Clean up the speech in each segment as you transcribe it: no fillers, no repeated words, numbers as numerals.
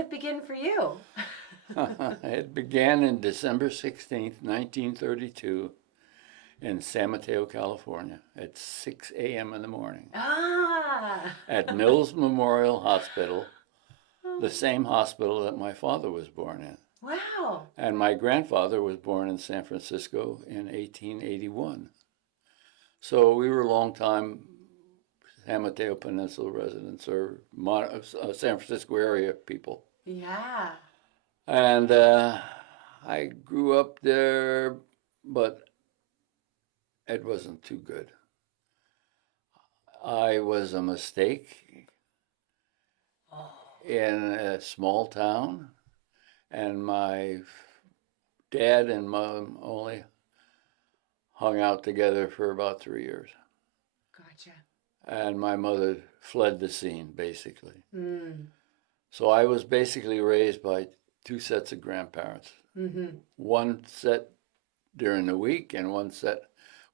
it begin for you? It began in December 16th, 1932, in San Mateo, California, at 6 a.m. in the morning, Ah. at Mills Memorial Hospital, the same hospital that my father was born in. Wow. And my grandfather was born in San Francisco in 1881. So we were long-time San Mateo Peninsula residents, or San Francisco area people. Yeah. And I grew up there, but it wasn't too good. I was a mistake in a small town, and my dad and mom only hung out together for about 3 years. Gotcha. And my mother fled the scene, basically. Mm. So I was basically raised by two sets of grandparents. Mm-hmm. One set during the week and one set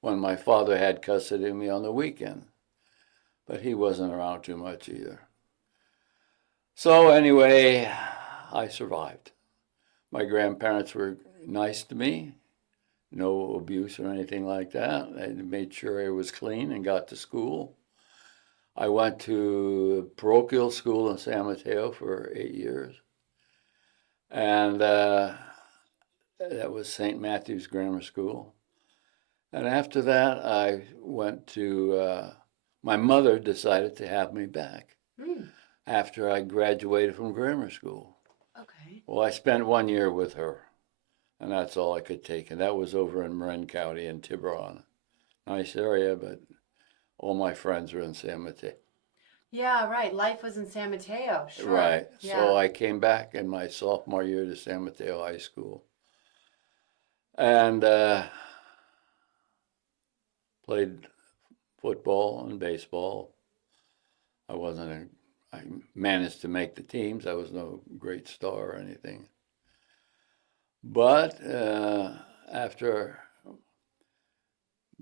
when my father had custody of me on the weekend. But he wasn't around too much either. So anyway, I survived. My grandparents were nice to me, no abuse or anything like that. They made sure I was clean and got to school. I went to parochial school in San Mateo for 8 years. And that was St. Matthew's Grammar School. And after that, I went to, my mother decided to have me back after I graduated from grammar school. Okay. Well, I spent 1 year with her, and that's all I could take. And that was over in Marin County in Tiburon. Nice area, but all my friends were in San Mateo. Yeah, right. Life was in San Mateo. Sure. Right. Yeah. So I came back in my sophomore year to San Mateo High School. And played football and baseball. I managed to make the teams. I was no great star or anything. But after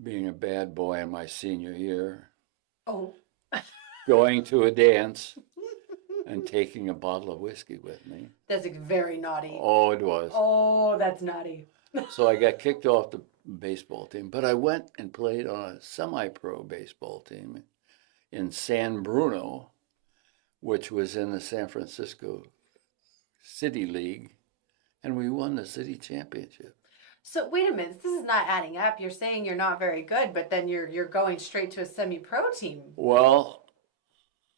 being a bad boy in my senior year, Oh. going to a dance and taking a bottle of whiskey with me. That's very naughty. Oh, it was. Oh, that's naughty. So I got kicked off the baseball team, but I went and played on a semi-pro baseball team in San Bruno, which was in the San Francisco City League, and we won the city championship. So wait a minute, this is not adding up. You're saying you're not very good, but then you're going straight to a semi-pro team. Well,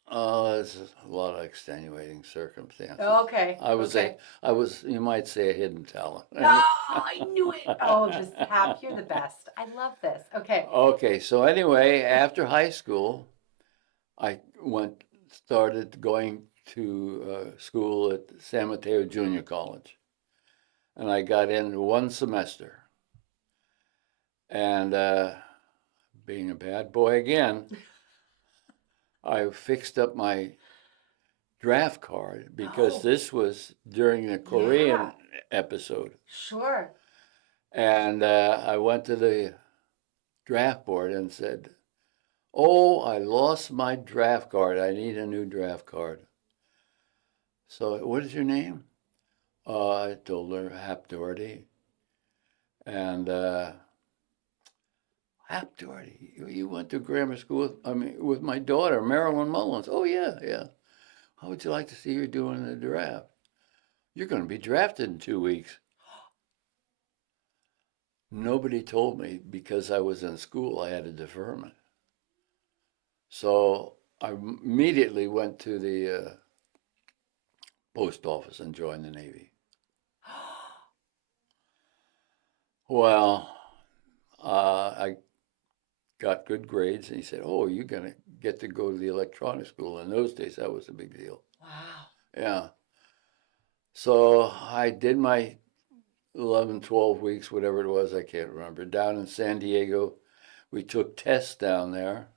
there's a lot of extenuating circumstances. Okay. I okay. You might say, a hidden talent. Oh, I knew it. Oh, just Hap, you're the best. I love this. Okay. Okay, so anyway, after high school, I started going to school at San Mateo Junior College, and I got in one semester. And being a bad boy again, I fixed up my draft card because this was during the Korean episode. Sure. And I went to the draft board and said, "Oh, I lost my draft card. I need a new draft card." So, what is your name? I told her, Hap Dougherty. And Hap Dougherty, you went to grammar school with my daughter, Marilyn Mullins. Oh, yeah, yeah. How would you like to see her doing the draft? You're going to be drafted in 2 weeks. Nobody told me because I was in school I had a deferment. So I immediately went to the post office and joined the Navy. Well, I got good grades, and he said, "Oh, you're going to get to go to the electronic school." In those days, that was a big deal. Wow. Yeah. So I did my 11, 12 weeks, whatever it was, I can't remember, down in San Diego. We took tests down there.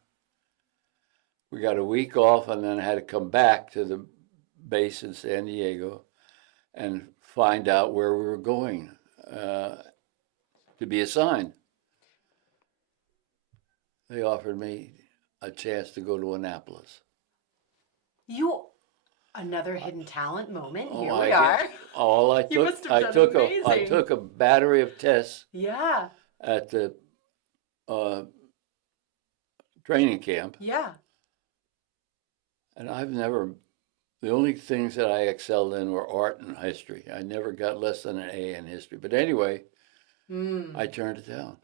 We got a week off, and then I had to come back to the base in San Diego and find out where we were going to be assigned. They offered me a chance to go to Annapolis. You Another hidden talent moment. Oh Here my we God. are. All I You took, must have done I amazing. took a battery of tests Yeah. at the uh, training camp, Yeah. and the only things that I excelled in were art and history. I never got less than an A in history. But anyway, I turned it down.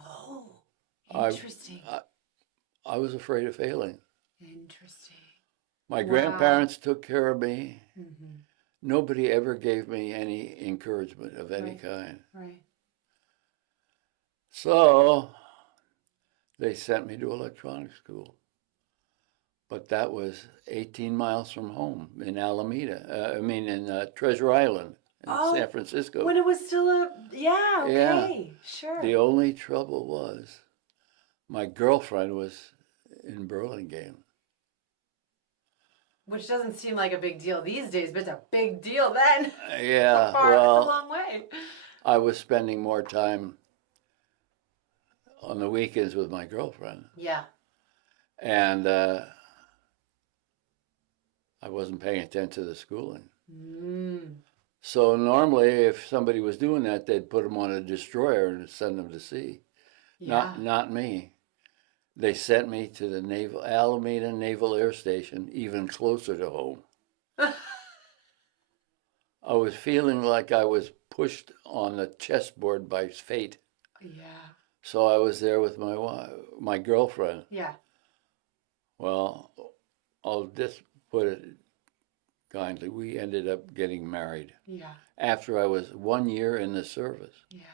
Oh, I, interesting. I, I was afraid of failing. Interesting. My Wow. grandparents took care of me. Mm-hmm. Nobody ever gave me any encouragement of any kind. Right. So they sent me to electronics school. But that was 18 miles from home in Alameda. In Treasure Island in San Francisco. When it was still Yeah. okay, sure. The only trouble was my girlfriend was in Burlingame. Which doesn't seem like a big deal these days, but it's a big deal then. Yeah, It's a long way. I was spending more time on the weekends with my girlfriend. Yeah. And I wasn't paying attention to the schooling. So normally, if somebody was doing that, they'd put them on a destroyer and send them to sea. Yeah. Not me. They sent me to the Alameda Naval Air Station, even closer to home. I was feeling like I was pushed on the chessboard by fate. Yeah. So I was there with my girlfriend. Yeah. Well, I'll just put it kindly. We ended up getting married. Yeah. After I was 1 year in the service. Yeah.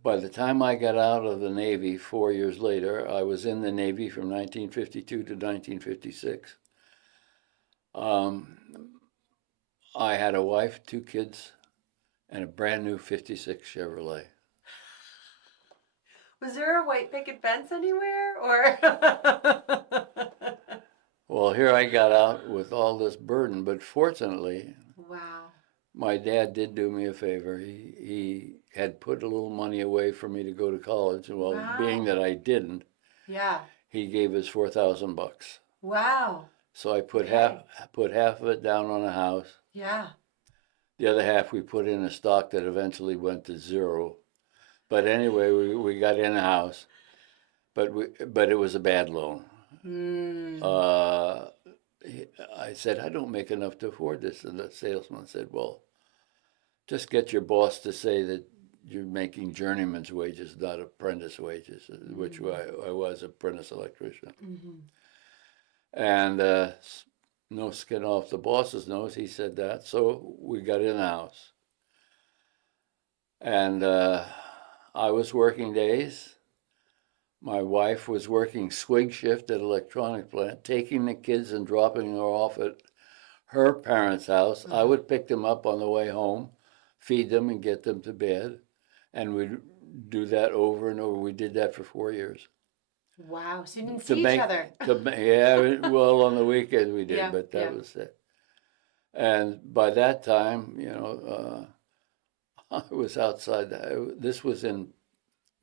By the time I got out of the Navy 4 years later, I was in the Navy from 1952 to 1956. I had a wife, 2 kids, and a brand new 56 Chevrolet. Was there a white picket fence anywhere, or? Well, here I got out with all this burden, but fortunately, Wow. my dad did do me a favor. He had put a little money away for me to go to college, and well, being that I didn't, Yeah. he gave us $4,000. Wow. So I put half of it down on a house. Yeah. The other half we put in a stock that eventually went to zero. But anyway, we got in a house, but it was a bad loan. I said, I don't make enough to afford this. And the salesman said, well, just get your boss to say that you're making journeyman's wages, not apprentice wages, which I was apprentice electrician. And no skin off the boss's nose, he said that. So we got in the house. And I was working days. My wife was working swing shift at electronic plant, taking the kids and dropping them off at her parents' house. I would pick them up on the way home, feed them, and get them to bed. And we'd do that over and over. We did that for 4 years. Wow. So you didn't see each other. Yeah, well, on the weekends we did, but that was it. And by that time, I was outside. This was in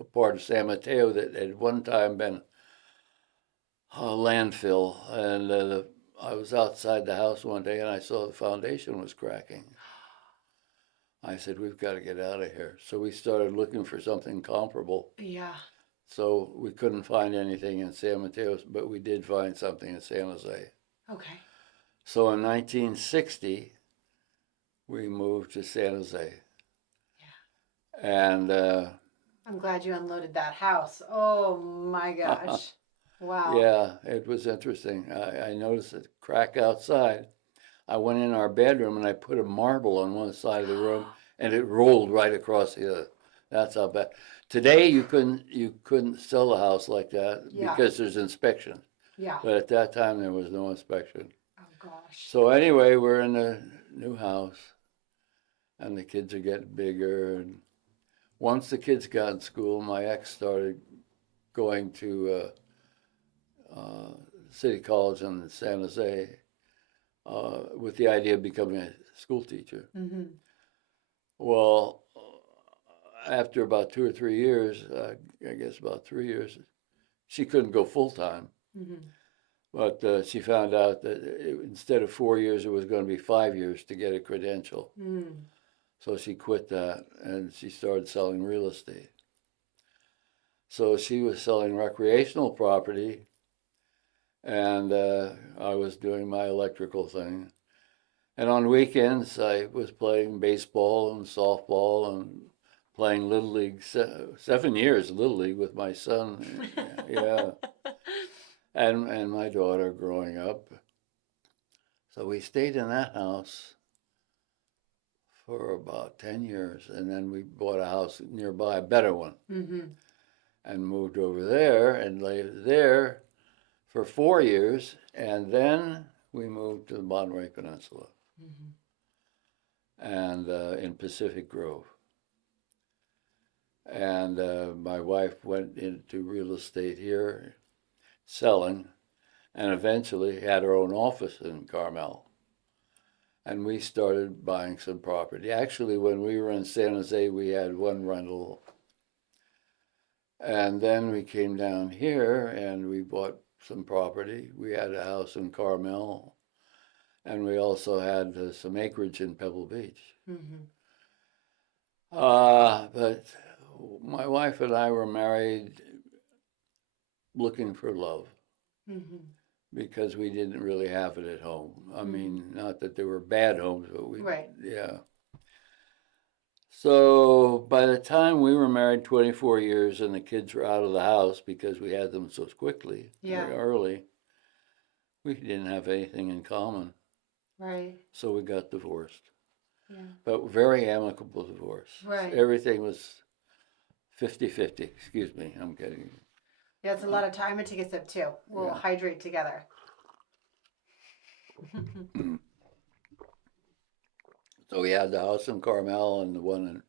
a part of San Mateo that had one time been a landfill. And I was outside the house one day and I saw the foundation was cracking. I said, we've got to get out of here. So we started looking for something comparable. Yeah. So we couldn't find anything in San Mateo, but we did find something in San Jose. Okay. So in 1960, we moved to San Jose. Yeah. And I'm glad you unloaded that house. Oh my gosh. Wow. Yeah, it was interesting. I noticed a crack outside. I went in our bedroom and I put a marble on one side of the room and it rolled right across the other. That's how bad. Today you couldn't sell a house like that because there's inspection. Yeah. But at that time there was no inspection. Oh gosh. So anyway, we're in a new house and the kids are getting bigger. And once the kids got in school, my ex started going to City College in San Jose with the idea of becoming a school teacher. Well, after about 2 or 3 years, I guess about 3 years, she couldn't go full time. But she found out that instead of 4 years, it was going to be 5 years to get a credential. So she quit that and she started selling real estate. So she was selling recreational property, and I was doing my electrical thing. And on weekends, I was playing baseball and softball and playing Little League, 7 years Little League with my son. Yeah. And my daughter growing up. So we stayed in that house for about 10 years, and then we bought a house nearby, a better one, and moved over there and lived there for 4 years, and then we moved to the Monterey Peninsula and in Pacific Grove. And my wife went into real estate here, selling, and eventually had her own office in Carmel. And we started buying some property. Actually, when we were in San Jose, we had one rental. And then we came down here and we bought some property. We had a house in Carmel, and we also had some acreage in Pebble Beach. But my wife and I were married looking for love. Because we didn't really have it at home. I mean, not that there were bad homes, but yeah. So by the time we were married 24 years and the kids were out of the house because we had them so quickly, very early, we didn't have anything in common. Right. So we got divorced. Yeah. But very amicable divorce. Right. Everything was 50-50. Excuse me, I'm kidding. Yeah, it's a lot of time it takes up too. We'll hydrate together. So we had the house in Carmel and the one in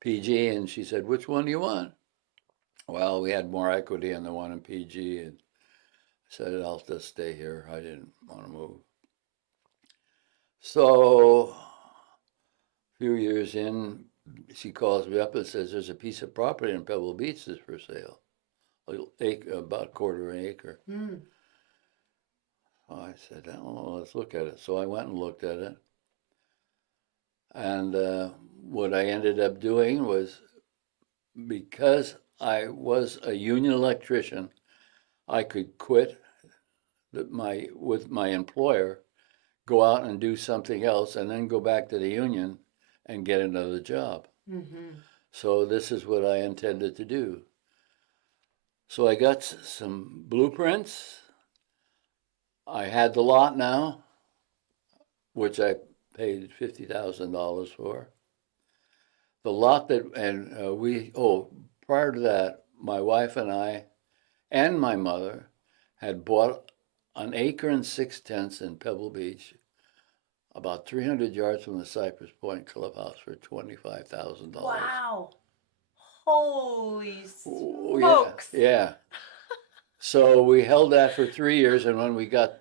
PG, and she said, "Which one do you want?" Well, we had more equity in the one in PG, and I said, "I'll just stay here. I didn't want to move." So a few years in, she calls me up and says, "There's a piece of property in Pebble Beach that's for sale. About a quarter of an acre." I said, "Oh, let's look at it." So I went and looked at it. And what I ended up doing was, because I was a union electrician, I could quit with my employer, go out and do something else, and then go back to the union and get another job. So this is what I intended to do. So I got some blueprints. I had the lot now, which I paid $50,000 for. The lot that, and prior to that, my wife and I and my mother had bought an acre and 6/10 in Pebble Beach, about 300 yards from the Cypress Point Clubhouse, for $25,000. Wow. Holy Oh, smokes. yeah. So we held that for 3 years, and when we got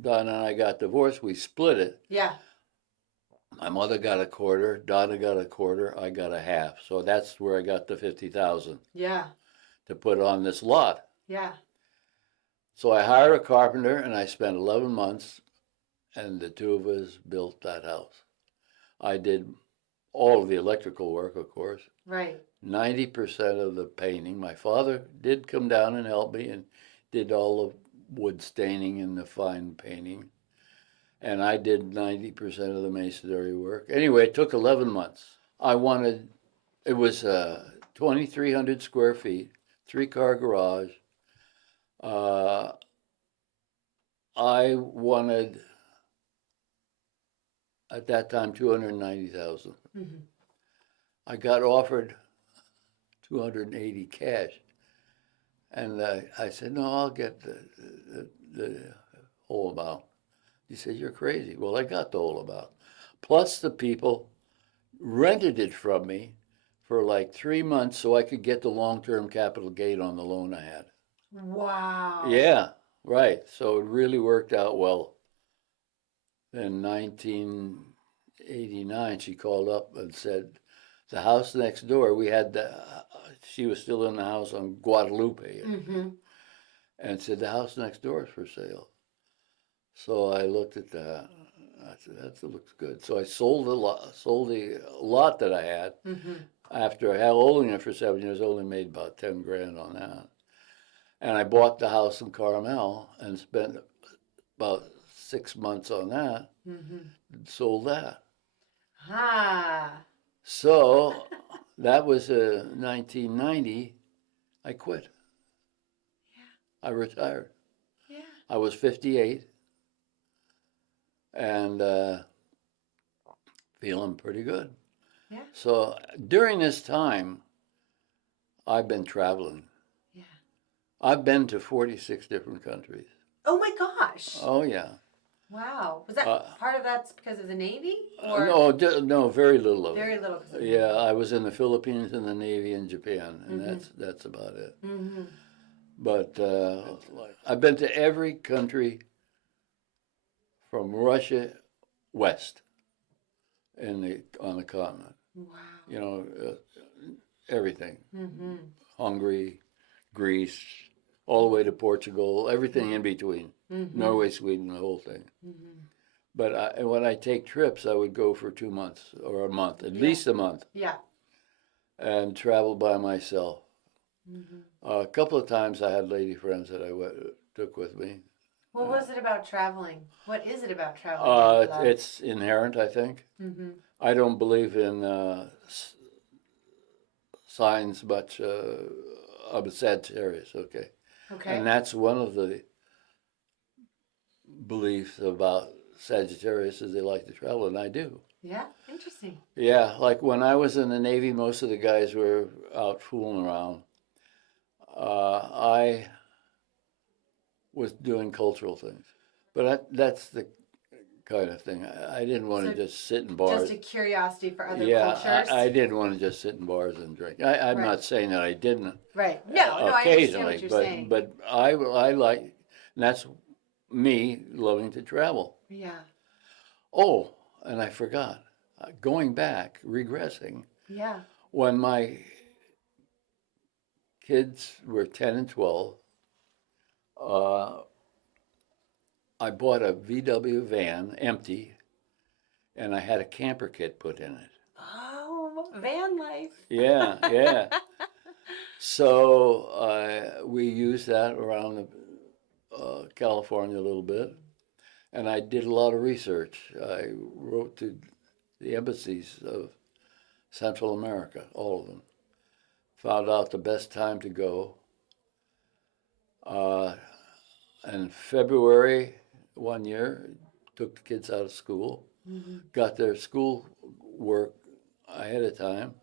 done and I got divorced, we split it. Yeah. My mother got a quarter, Donna got a quarter, I got a half. So that's where I got the 50,000 to put on this lot. Yeah. So I hired a carpenter, and I spent 11 months, and the two of us built that house. I did all of the electrical work, of course. Right. 90% of the painting. My father did come down and help me and did all the wood staining and the fine painting. And I did 90% of the masonry work. Anyway, it took 11 months. It was 2,300 square feet, 3-car garage. I wanted, at that time, 290,000. I got offered 280 cash, and I said, "No, I'll get the whole amount." He said, "You're crazy." Well, I got the whole amount. Plus, the people rented it from me for like 3 months so I could get the long-term capital gain on the loan I had. Wow. Yeah, right. So it really worked out well. In 1989, she called up and said, the house next door, she was still in the house on Guadalupe, and said, the house next door is for sale. So I looked at that. I said, that looks good. So I sold the lot that I had. Mm-hmm. After holding it for 7 years, only made about 10 grand on that. And I bought the house in Carmel and spent about 6 months on that. Mm-hmm. And sold that. Ah. So that was 1990. I quit. I retired. Yeah. I was 58 and feeling pretty good. Yeah. So during this time, I've been traveling. Yeah. I've been to 46 different countries. Oh my gosh. Oh, yeah. Wow. Was that part of that's because of the Navy? Or No, very little of it. very little. Yeah, I was in the Philippines and the Navy in Japan, and Mm-hmm. that's about it. Mm-hmm. But I've been to every country from Russia west on the continent. Wow. You know, everything. Mm-hmm. Hungary, Greece, all the way to Portugal, everything in between. Mm-hmm. Norway, Sweden, the whole thing. Mm-hmm. But when I take trips, I would go for 2 months or a month, at least a month, Yeah. and travel by myself. Mm-hmm. A couple of times I had lady friends that I took with me. What was it about traveling? What is it about traveling? It's inherent, I think. Mm-hmm. I don't believe in signs much of a Sagittarius, okay? Okay. And that's one of the beliefs about Sagittarius is they like to travel, and I do. Yeah. Interesting. Yeah, like when I was in the Navy, most of the guys were out fooling around. I was doing cultural things, but that's the kind of thing. I didn't want to just sit in bars. Just a curiosity for other Yeah, cultures. I didn't want to just sit in bars and drink. I'm Right. not saying that I didn't. Right. No, I understand what you're saying. But I like, and that's me loving to travel. Yeah. Oh, and I forgot, going back, regressing. Yeah. When my kids were 10 and 12, I bought a VW van, empty, and I had a camper kit put in it. Oh, van life. Yeah, yeah. So we used that around California a little bit, and I did a lot of research. I wrote to the embassies of Central America, all of them. Found out the best time to go. In February one year, took the kids out of school, got their school work ahead of time.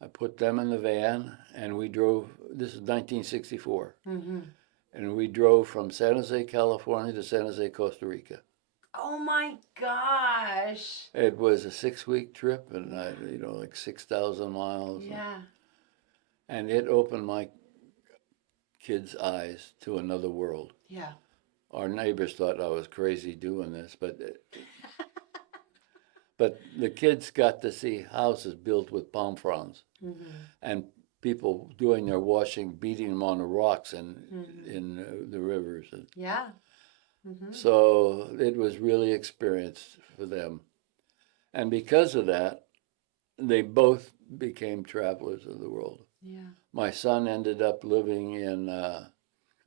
I put them in the van, and we drove. This is 1964, and we drove from San Jose, California, to San Jose, Costa Rica. Oh my gosh. It was a 6-week trip, and like 6,000 miles. Yeah. And it opened my kids' eyes to another world. Yeah. Our neighbors thought I was crazy doing this, but the kids got to see houses built with palm fronds, and people doing their washing, beating them on the rocks in the rivers. Yeah. So it was really experienced for them. And because of that, they both became travelers of the world. Yeah. My son ended up living in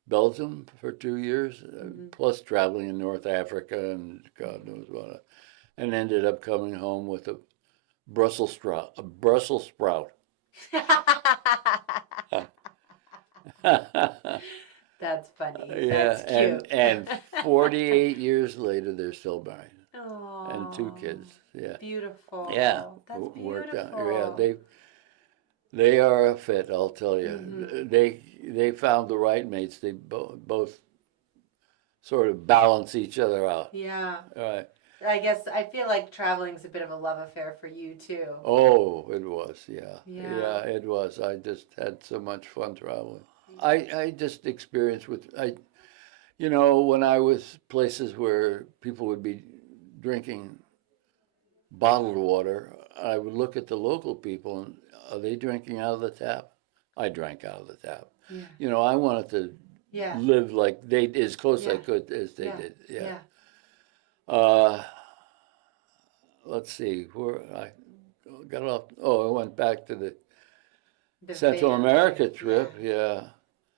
Belgium for 2 years, plus traveling in North Africa and God knows what, and ended up coming home with a Brussels sprout. That's funny. Yeah, That's cute. and 48 years later, they're still married. Aww. And 2 kids. Yeah. Beautiful. Yeah. That's Worked out. beautiful. Yeah, they are a fit, I'll tell you. They found the right mates. They both sort of balance each other out. Yeah. Right. I guess I feel like traveling's a bit of a love affair for you too. Oh, it was, yeah. Yeah. Yeah, it was. I just had so much fun traveling. I just experienced when I was places where people would be drinking bottled water, I would look at the local people and are they drinking out of the tap? I drank out of the tap. Yeah. I wanted to Yeah. live like they as close I Yeah. could as they Yeah. did. Yeah. Uh, let's see where I got off. Oh, I went back to the The Central van America trip. Yeah. Yeah.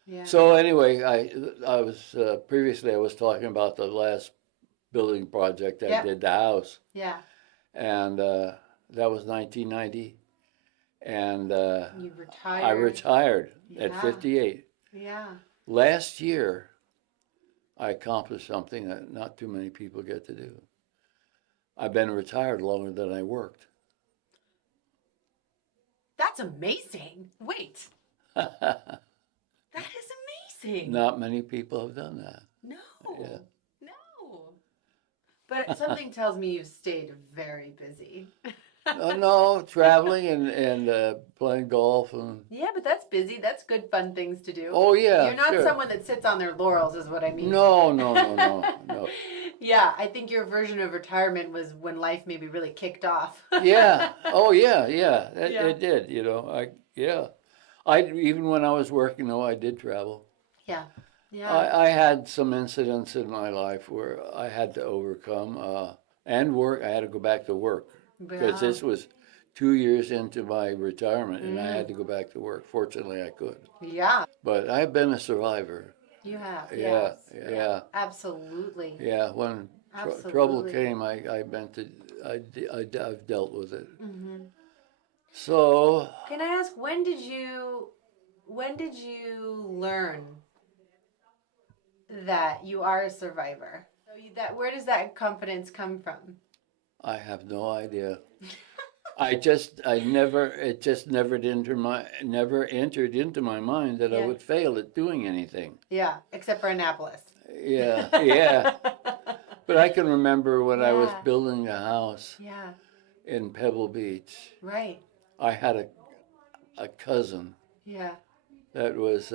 Yeah. So anyway, I was previously I was talking about the last building project I Yep. did, the house, Yeah. and that was 1990, and You I retired. retired at Yeah. 58. Yeah. Last year, I accomplished something that not too many people get to do. I've been retired longer than I worked. That's amazing. Wait. Not That is amazing. many people have done that. No. Yeah. No. But something tells me you've stayed very busy. No, traveling and playing golf and. Yeah, but that's busy. That's good, fun things to do. Oh yeah, You're not sure. someone that sits on their laurels, is what I mean. No. Yeah, I think your version of retirement was when life maybe really kicked off. Yeah. Oh yeah. It, Yeah. it did. I even when I was working though, I did travel. Yeah. Yeah. I had some incidents in my life where I had to overcome and work. I had to go back to work because Yeah. this was 2 years into my retirement, and I had to go back to work. Fortunately, I could. Yeah. But I've been a survivor. You have. Yeah, Yes. yeah. Absolutely. Yeah, when Absolutely. trouble came, I've dealt with it. Mm-hmm. So Can I ask, when did you learn that you are a survivor? So where does that confidence come from? I have no idea. It just never entered into my mind that I Yeah. would fail at doing anything. Yeah, except for Annapolis. Yeah. But I can remember when I was Yeah. building a house Yeah. in Pebble Beach. Right. I had a cousin Yeah. that was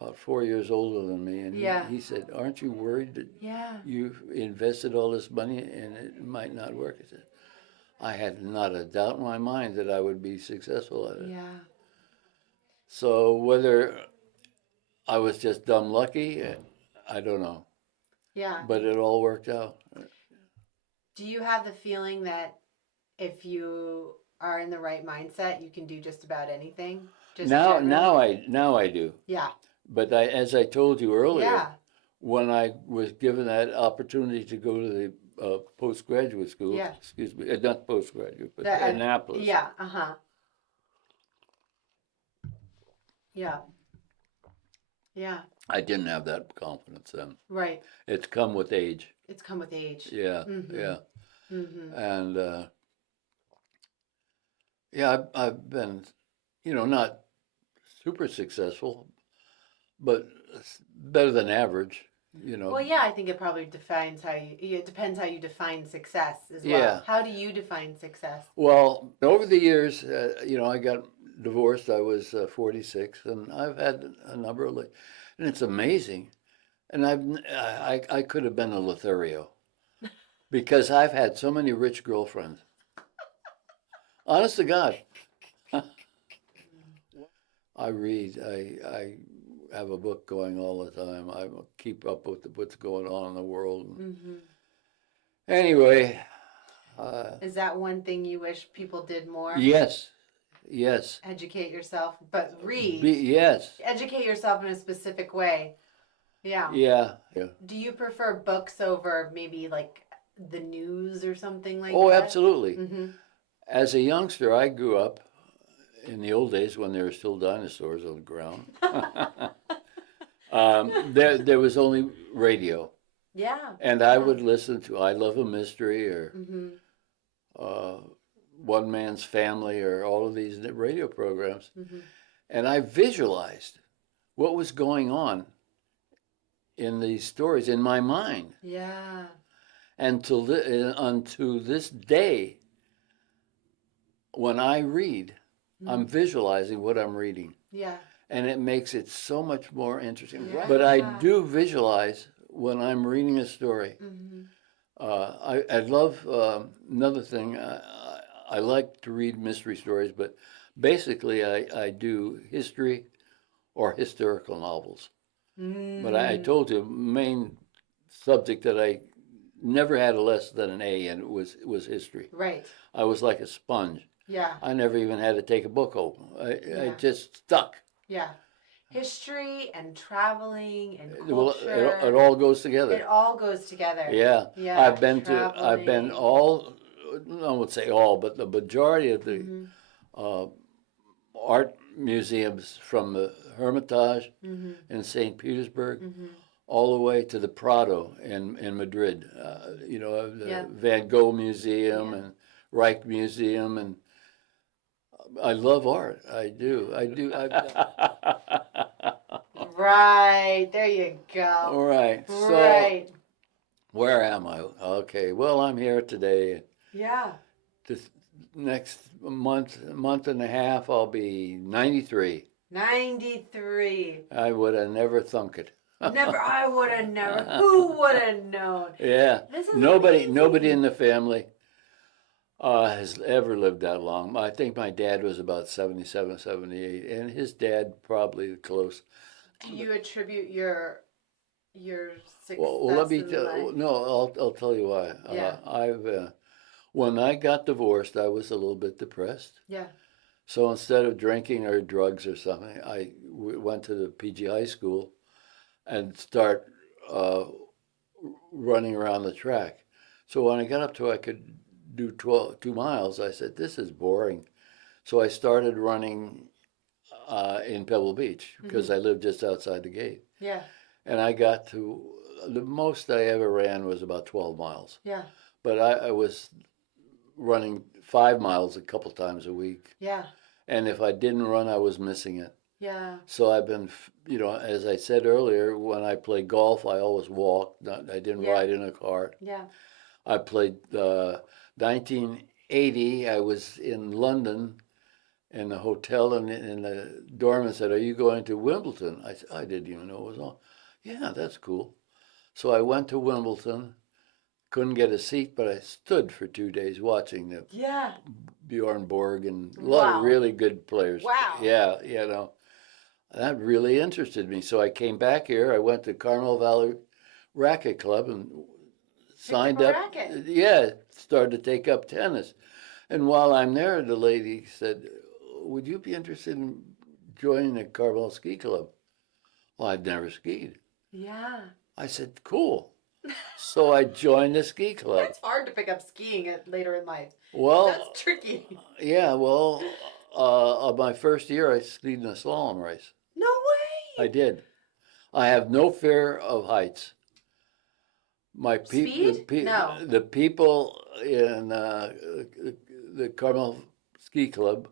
about 4 years older than me, and Yeah. he said, "Aren't you worried that Yeah. you've invested all this money and it might not work?" I said, "I had not a doubt in my mind that I would be successful at it." Yeah. So whether I was just dumb lucky, I don't know. Yeah. But it all worked out. Do you have the feeling that if you are in the right mindset, you can do just about anything? Just Now generally? I do. Yeah. But as I told you earlier, Yeah. when I was given that opportunity to go to the postgraduate school, Yeah. excuse me, not postgraduate, but The- Annapolis. Yeah. Uh-huh. Yeah. Yeah. I didn't have that confidence then. Right. It's come with age. It's come with age. Yeah, Mhm. yeah. Mm-hmm. And yeah, I've been, not super successful, but better than average. Well, yeah, I think it probably defines it depends how you define success as well. Yeah. How do you define success? Well, over the years, I got divorced. I was 46, and I've had a number of, and it's amazing. And I could have been a Lothario because I've had so many rich girlfriends. Honest to God. I read. I have a book going all the time. I keep up with what's going on in the world. Mm-hmm. Anyway. Is that one thing you wish people did more? Yes. Educate yourself, but read. Yes. Educate yourself in a specific way. Yeah. Yeah. Do you prefer books over maybe like the news or something like that? Oh, absolutely. Mm-hmm. As a youngster, I grew up in the old days when there were still dinosaurs on the ground. There was only radio. Yeah. And I would listen to I Love a Mystery or Mm-hmm. One Man's Family or all of these radio programs. Mm-hmm. And I visualized what was going on in these stories in my mind. Yeah. And unto this day, when I read, I'm visualizing what I'm reading. Yeah. And it makes it so much more interesting. Yeah. But I do visualize when I'm reading a story. Mm-hmm. I love another thing. I like to read mystery stories, but basically I do history or historical novels. But I Mm, told you, main subject that I never had a less than an A in was history. right. I was like a sponge. Yeah. I never even had to take a book open. I Yeah. just stuck. Yeah. History and traveling and Well, it culture. all goes together. It all goes together. Yeah, Yeah. I've been Traveling. all, I would say all, but the majority of the Mm-hmm. uh, art museums from the Hermitage Mm-hmm. in St. Petersburg Mm-hmm. all the way to the Prado in Madrid. The Yeah. Van Gogh Museum Yeah. and Reich Museum, and I love art. I do. Right. There you All go. right. So Right. where am I? Okay. Well, I'm here today. Yeah. This next month and a half, I'll be 93. 93. I would have never thunk it. Never. I would have never. Who would have known? Yeah. This is Nobody in amazing. the family has ever lived that long. I think my dad was about 77, 78, and his dad probably close. Do you attribute your Well, let success me in life? tell. No, I'll tell you why. Yeah. I've when I got divorced, I was a little bit depressed. Yeah. So instead of drinking or drugs or something, I went to the PG high school and start uh, running around the track. So when I got up to I could do 2 miles, I said, this is boring. So I started running in Pebble Beach because I lived just outside the gate. Yeah. And I got to, the most I ever ran was about 12 miles. Yeah. But I was running 5 miles a couple times a week. Yeah. And if I didn't run, I was missing it. Yeah. So I've been, as I said earlier, when I play golf, I always walked. I didn't Yeah. ride in a cart. Yeah. I played 1980. I was in London in the hotel, and the doorman said, "Are you going to Wimbledon?" I said, "I didn't even know it was on." Yeah, that's cool. So I went to Wimbledon. Couldn't get a seat, but I stood for 2 days watching the Yeah. Bjorn Borg and a lot of Wow. really good players. Wow. Yeah, that really interested me. So I came back here. I went to Carmel Valley Racket Club and Picked up signed a up. racket. Yeah, started to take up tennis. And while I'm there, the lady said, "Would you be interested in joining the Carmel Ski Club?" Well, I'd never skied. Yeah. I said, "Cool." So I joined the ski club. It's hard to pick up skiing later in life. Well, That's tricky. yeah, well, my first year I skied in a slalom race. No way. I did. I have no fear of heights. Speed? No. The people in the Carmel Ski Club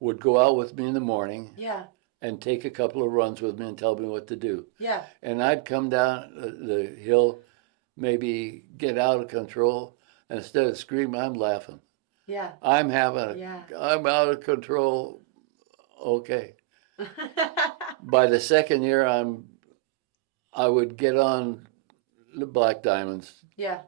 would go out with me in the morning Yeah. and take a couple of runs with me and tell me what to do. Yeah. And I'd come down the hill, maybe get out of control, and instead of screaming, I'm laughing. Yeah. I'm having Yeah. I'm out of control. Okay. By the second year, I would get on the black diamonds, Yeah.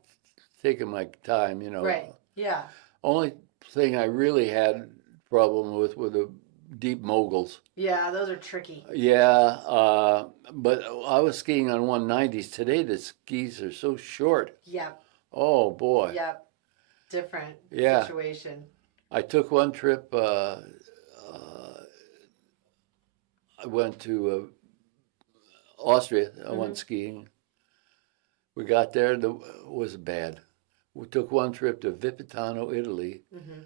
taking my time, Right. Yeah. Only thing I really had problem with were the deep moguls. Yeah, those are tricky. Yeah, but I was skiing on 190s. Today the skis are so short. Yep. Oh boy. Yep. Different Yeah. situation. I took one trip. I went to Austria. I went skiing. We got there. It was bad. We took one trip to Vipitano, Italy. Mm-hmm.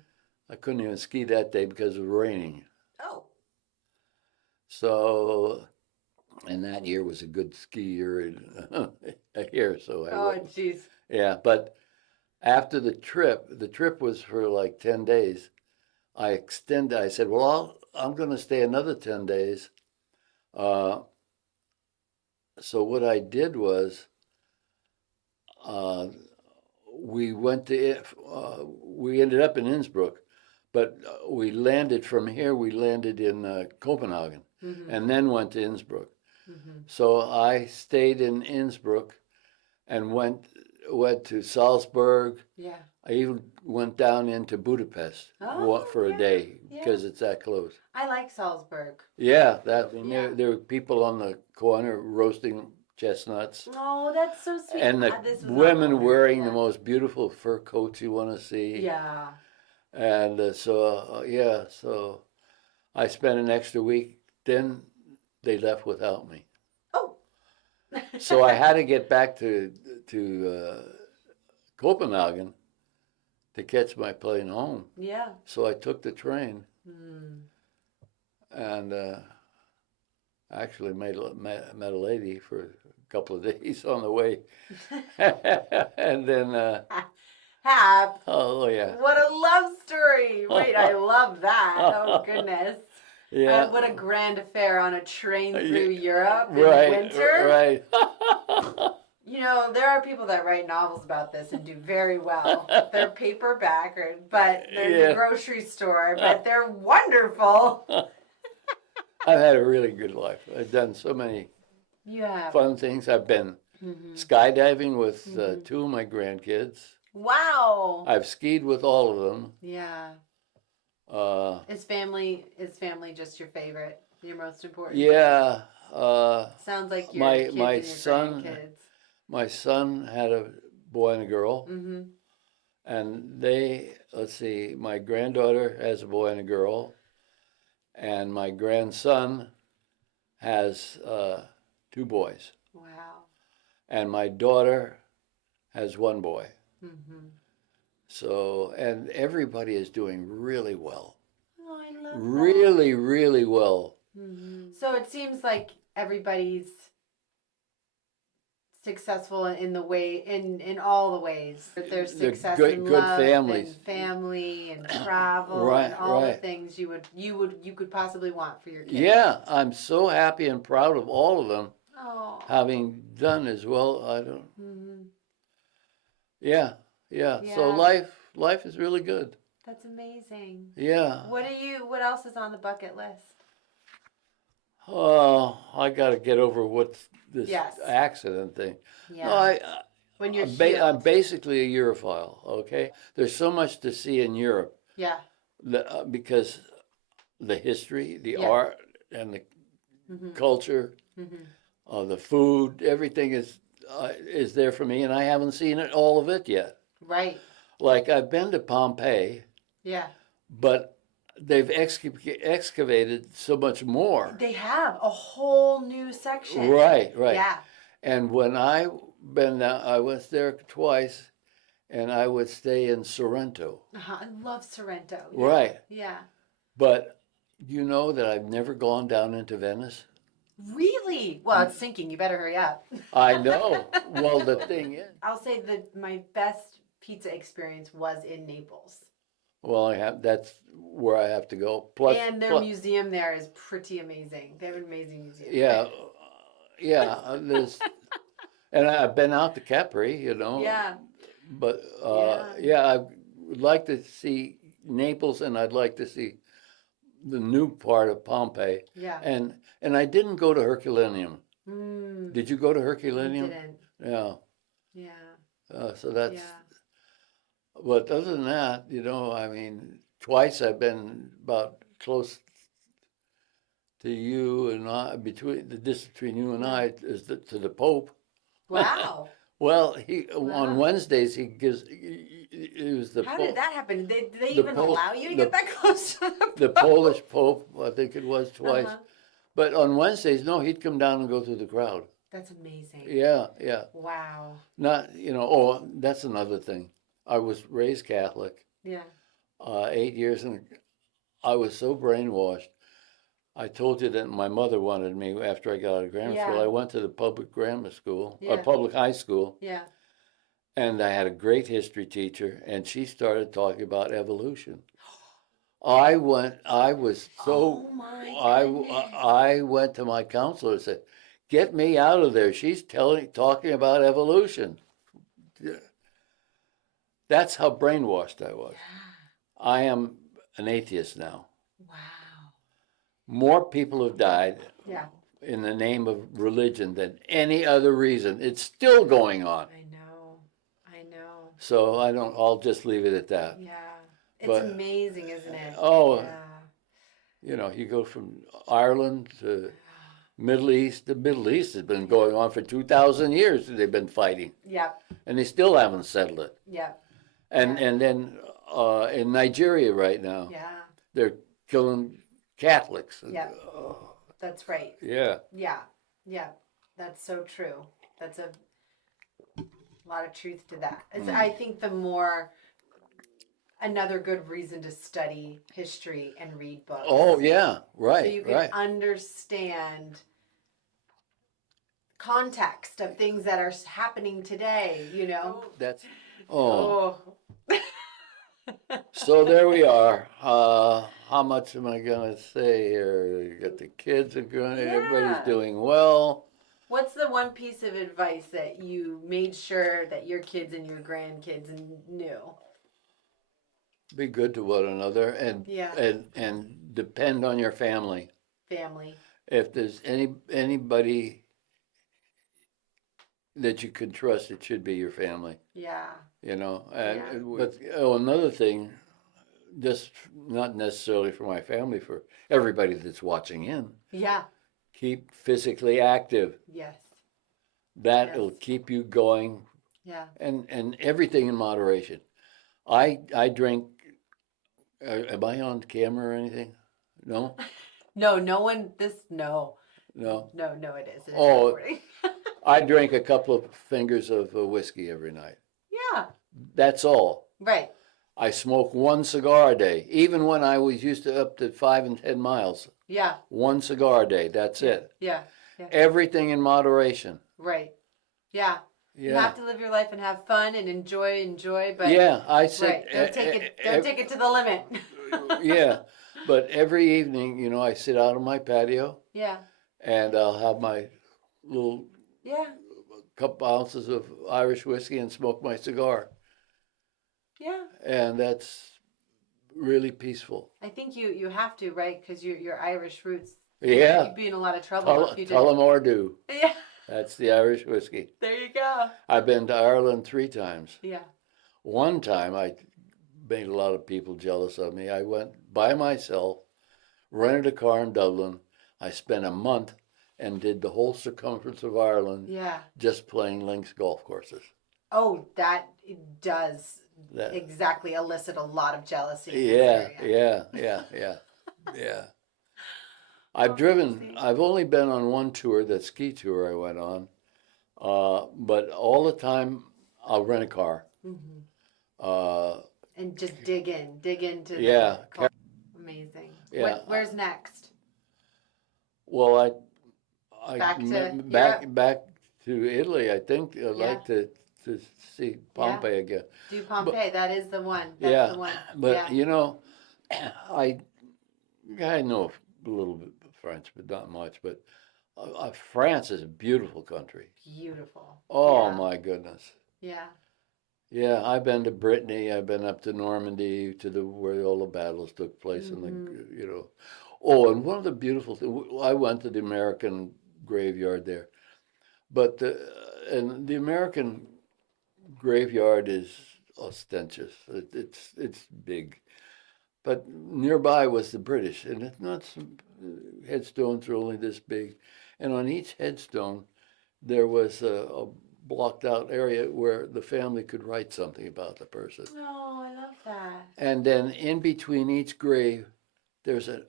I couldn't even ski that day because it was raining. Oh. So, and that year was a good ski year here. So Oh, jeez. yeah. But after the trip was for like 10 days. I said, well, I'm going to stay another 10 days. So what I did was, we ended up in Innsbruck, but we landed from here. We landed in Copenhagen, and then went to Innsbruck. So I stayed in Innsbruck, and went to Salzburg. Yeah. I even went down into Budapest for a day because it's that close. I like Salzburg. Yeah, there were people on the corner roasting chestnuts. Oh, that's so sweet. And the women wearing the most beautiful fur coats you want to see. Yeah. And so I spent an extra week. Then they left without me. Oh. So I had to get back to Copenhagen to catch my plane home. Yeah. So I took the train and actually met a lady for a couple of days on the way. And then... Hap. Oh, yeah. What a love story. Wait, I love that. Oh, goodness. Yeah. What a grand affair on a train through Europe in Right, winter. right. You know, there are people that write novels about this and do very well. They're paperback, but they're in the grocery store, but they're wonderful. I've had a really good life. I've done so many fun things. I've been skydiving with two of my grandkids. Wow. I've skied with all of them. Yeah. Is family just your favorite? Your most important? Yeah. Sounds like your kids and your grandkids. My son had a boy and a girl. Mm-hmm. And let's see, my granddaughter has a boy and a girl. And my grandson has 2 boys. Wow. And my daughter has 1 boy. Mm-hmm. So, and everybody is doing really well. Oh, I love that. Really, really well. Mm-hmm. So it seems like everybody's successful in all the ways. That there's success in good love families. and family and travel and all the things you could possibly want for your kids. Yeah, I'm so happy and proud of all of them. Oh. Having done as well. I don't. Mm-hmm. Yeah. So life is really good. That's amazing. Yeah. What else is on the bucket list? Oh, I got to get over this accident thing. Yeah. No, when you're I'm basically a Europhile, okay? There's so much to see in Europe. Yeah. Because the history, the art, and the culture, the food, everything is there for me, and I haven't seen all of it yet. Right. Like, I've been to Pompeii. Yeah. But they've excavated so much more. They have a whole new section. Right. Yeah. And when I was there twice, and I would stay in Sorrento. I love Sorrento. Yeah. Right. Yeah. But you know that I've never gone down into Venice? Really? Well, it's sinking. You better hurry up. I know. Well, the thing is... I'll say that my best pizza experience was in Naples. Well, that's where I have to go. Plus, and their museum there is pretty amazing. They have an amazing museum. Yeah. And I've been out to Capri, you know. Yeah. But I would like to see Naples, and I'd like to see the new part of Pompeii. Yeah. And I didn't go to Herculaneum. Did you go to Herculaneum? I didn't. Yeah. Yeah. So that's. Yeah. But other than that, you know, I mean, twice I've been about close to you and I, between the distance between you and I is to the Pope. Wow. Well, on Wednesdays he gives. It was the. How did that happen? Did they even allow you to get that close to the Pope? The Polish Pope, I think it was twice. But on Wednesdays, no, he'd come down and go through the crowd. That's amazing. Yeah. Wow. Not, you know. Oh, that's another thing. I was raised Catholic. Yeah. 8 years, and I was so brainwashed. I told you that my mother wanted me after I got out of grammar school. I went to the public grammar school, or public high school. Yeah. And I had a great history teacher, and she started talking about evolution. I went to my counselor and said, "Get me out of there. She's talking about evolution." That's how brainwashed I was. Yeah. I am an atheist now. Wow. More people have died in the name of religion than any other reason. It's still going on. I know. So I'll just leave it at that. Yeah. It's But, amazing, isn't it? oh, Yeah. you know, you go from Ireland to Middle East. The Middle East has been going on for 2,000 years. They've been fighting, Yep. and they still haven't settled it. Yep. And Yeah. and then in Nigeria right now, Yeah. they're killing Catholics. Yep. That's right. Yeah. Yeah. Yeah. That's so true. That's a lot of truth to that. I think the more another good reason to study history and read books. Oh yeah, right. So you can understand context of things that are happening today, you know. That's Oh. So there we are. How much am I gonna say here? You got the kids are going. Yeah. Everybody's doing well. What's the one piece of advice that you made sure that your kids and your grandkids knew? Be good to one another, and depend on your family. Family. If there's anybody that you can trust, it should be your family. Yeah. You know, but another thing, just not necessarily for my family, for everybody that's watching in. Yeah. Keep physically active. Yes. That'll keep you going. Yeah. And everything in moderation. I drink. Am I on camera or anything? No. No one. No. No. No. It is. Recording. I drink a couple of fingers of whiskey every night. Yeah. That's all. Right. I smoke one cigar a day, even when I was used to up to 5 and 10 miles. Yeah. One cigar a day. That's it. Yeah. Everything in moderation. Right. Yeah. You have to live your life and have fun and enjoy, but I said don't take it to the limit. Yeah. But every evening, you know, I sit out on my patio. Yeah. And I'll have my little couple ounces of Irish whiskey and smoke my cigar. Yeah. And that's really peaceful. I think you have to, right? Because your Irish roots. Yeah. You'd be in a lot of trouble if you didn't. Tullamore Dew. Yeah. That's the Irish whiskey. There you go. I've been to Ireland 3 times. Yeah. One time I made a lot of people jealous of me. I went by myself, rented a car in Dublin. I spent a month and did the whole circumference of Ireland. Yeah. Just playing links golf courses. Oh, that does exactly elicit a lot of jealousy. Yeah. I've only been on one tour, that ski tour I went on. But all the time I'll rent a car. Mm-hmm. And just dig into amazing. Yeah. Where's next? Well, back to Italy. I think I'd like to see Pompeii again. Do Pompeii. That is the one. That's the one. But you know, I know a little bit of French, but not much. But France is a beautiful country. Beautiful. Oh my goodness. Yeah. Yeah, I've been to Brittany. I've been up to Normandy, to where all the battles took place, and you know. Oh, and one of the beautiful things, I went to the American graveyard there, but the American graveyard is ostentatious. It's big, but nearby was the British, and it's not some headstones are only this big, and on each headstone there was a blocked out area where the family could write something about the person. Oh, I love that. And then in between each grave, there's an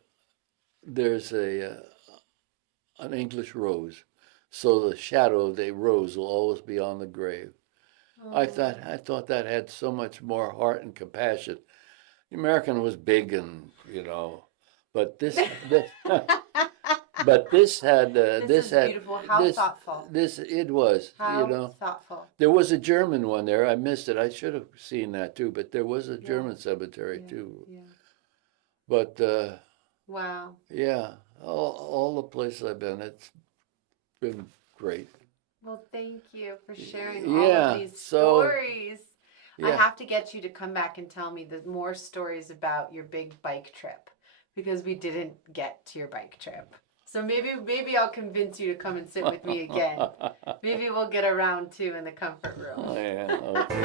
English rose, so the shadow of the rose will always be on the grave. Oh. I thought that had so much more heart and compassion. The American was big and but this but this had this had beautiful. How thoughtful. It was. How thoughtful. There was a German one there. I missed it. I should have seen that too. But there was a German cemetery too. Yeah. But wow. Yeah, all the places I've been, it's been great. Well, thank you for sharing all of these stories. Yeah. I have to get you to come back and tell me the more stories about your big bike trip, because we didn't get to your bike trip. So maybe I'll convince you to come and sit with me again. Maybe we'll get around too in the comfort room. Oh, yeah. Okay.